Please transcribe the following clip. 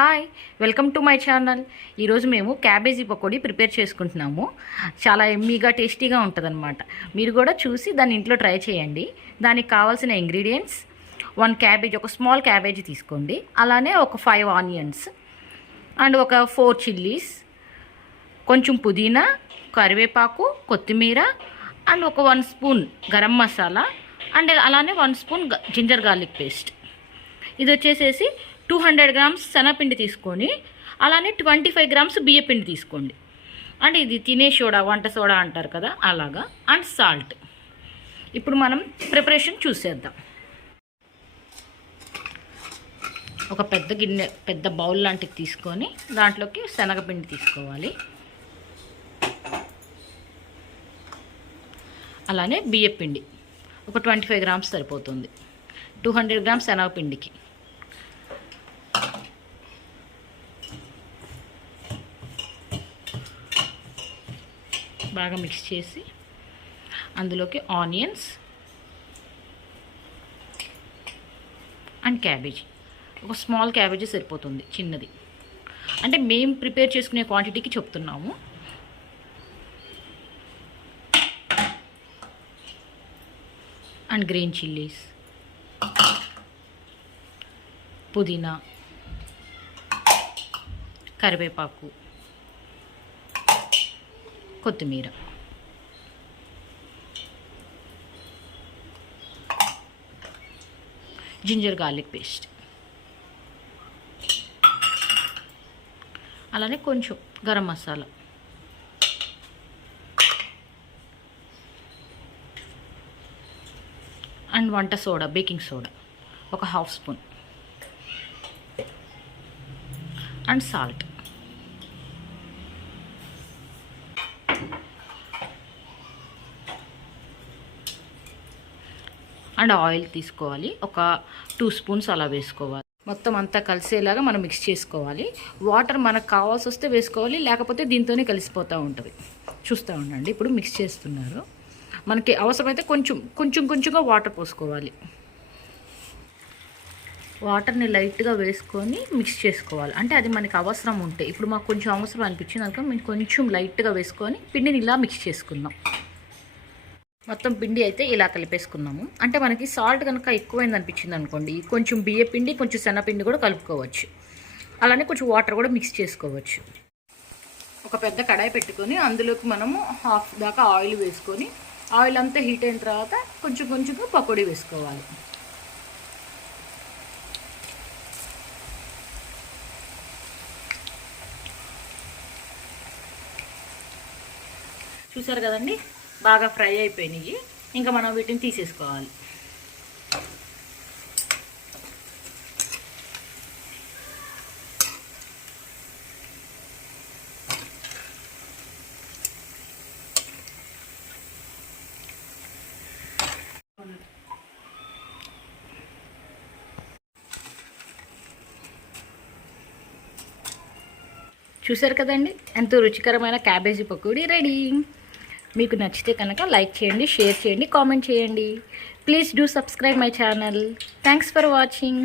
Hi welcome to my channel. ఈరోజు మేము cabbage pakodi prepare చేసుకుంటున్నాము. చాలా ఎమ్మీగా టేస్టీగా ఉంటుందన్నమాట. మీరు కూడా చూసి దాన్ని ఇంట్లో ట్రై చేయండి. దానికి కావాల్సిన ఇంగ్రీడియంట్స్ వన్ క్యాబేజ్ ఒక స్మాల్ క్యాబేజీ తీసుకోండి. అలానే ఒక ఫైవ్ ఆనియన్స్ అండ్ ఒక ఫోర్ చిల్లీస్ కొంచెం పుదీనా కరివేపాకు కొత్తిమీర అండ్ ఒక one spoon garam masala and అలానే one spoon ginger garlic paste. ఇది వచ్చేసేసి టూ హండ్రెడ్ గ్రామ్స్ శనగపిండి తీసుకొని అలానే ట్వంటీ ఫైవ్ గ్రామ్స్ బియ్యపిండి తీసుకోండి. అంటే ఇది తినే సోడా వంట సోడా అంటారు కదా అలాగా. And salt. ఇప్పుడు మనం ప్రిపరేషన్ చూసేద్దాం. ఒక పెద్ద గిన్నె పెద్ద బౌల్ లాంటిది తీసుకొని దాంట్లోకి శనగపిండి తీసుకోవాలి. అలానే బియ్యపిండి. ఒక ట్వంటీ ఫైవ్ గ్రామ్స్ సరిపోతుంది. టూ హండ్రెడ్ గ్రామ్స్ శనగపిండికి. బాగా మిక్స్ చేసి అందులోకి ఆనియన్స్ అండ్ క్యాబేజీ. ఒక స్మాల్ క్యాబేజీ సరిపోతుంది చిన్నది. అంటే మేము ప్రిపేర్ చేసుకునే క్వాంటిటీకి చెప్తున్నాము. And green chillies. పుదీనా. కరివేపాకు. కొత్తిమీర. Ginger garlic paste. అలానే కొంచెం గరం మసాలా. అండ్ వంట సోడా బేకింగ్ సోడా. ఒక half spoon. And salt. And oil తీసుకోవాలి. ఒక టూ స్పూన్స్ అలా వేసుకోవాలి. మొత్తం అంతా కలిసేలాగా మనం మిక్స్ చేసుకోవాలి. వాటర్ మనకు కావాల్సి వస్తే వేసుకోవాలి లేకపోతే దీంతోనే కలిసిపోతూ ఉంటుంది. చూస్తూ ఉండండి. ఇప్పుడు మిక్స్ చేస్తున్నారు. మనకి అవసరమైతే కొంచెం కొంచెం కొంచెంగా వాటర్ పోసుకోవాలి. వాటర్ని లైట్గా వేసుకొని మిక్స్ చేసుకోవాలి. అంటే అది మనకి అవసరం ఉంటే. ఇప్పుడు మాకు కొంచెం అవసరం అనిపించింది కనుక మేము కొంచెం లైట్గా వేసుకొని పిండిని ఇలా మిక్స్ చేసుకుందాం. మొత్తం పిండి అయితే ఇలా కలిపేసుకున్నాము. అంటే మనకి సాల్ట్ కనుక ఎక్కువైంది అనిపించింది అనుకోండి కొంచెం బియ్య పిండి కొంచెం శనగపిండి కూడా కలుపుకోవచ్చు. అలానే కొంచెం వాటర్ కూడా మిక్స్ చేసుకోవచ్చు. ఒక పెద్ద కడాయి పెట్టుకొని అందులోకి మనము హాఫ్ దాకా ఆయిల్ వేసుకొని ఆయిల్ అంతా హీట్ అయిన తర్వాత కొంచెం కొంచెం పకోడీ వేసుకోవాలి. చూసారు కదండి? బాగా ఫ్రై అయిపోయినాయి. ఇంకా మనం వీటిని తీసేసుకోవాలి. చూసారు కదండి? ఎంతో రుచికరమైన క్యాబేజీ పకోడీ రెడీ. మీకు నచ్చితే కనుక లైక్ చేయండి షేర్ చేయండి కామెంట్ చేయండి. Please do subscribe my channel thanks for watching